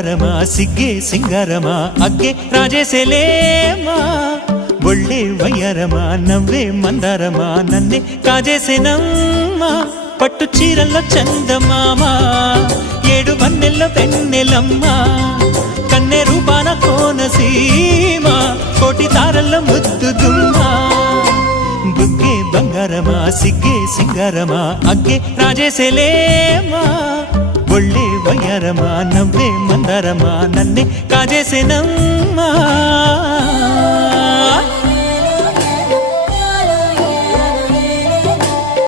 ಬಂಗಾರಮಾ ಸಿಗ್ಗೆ ಸಿಂಗಾರಮಾ ಅಗ್ಗೆ ರಾಜೇಸೆಲೇಮಾ ಒಳ್ಳೆ వయ్యారమా నవ్వే మందారమా నన్నే కాజేసేనమ్మా పట్టు చీరల్లో చందమామ ఏడు వన్నెల్లో వెన్నెలమ్మ కన్నె రూపాన కోనసీమ కోటి తారల్లో ముద్దు గుమ్మ బుగ్గే బంగారమా సిగ్గే సింగారమా అగ్గే రాజేసెలేమా ఒళ్ళే వయ్యారమా నవ్వే మందారమా నన్నే కాజేసేనమ్మా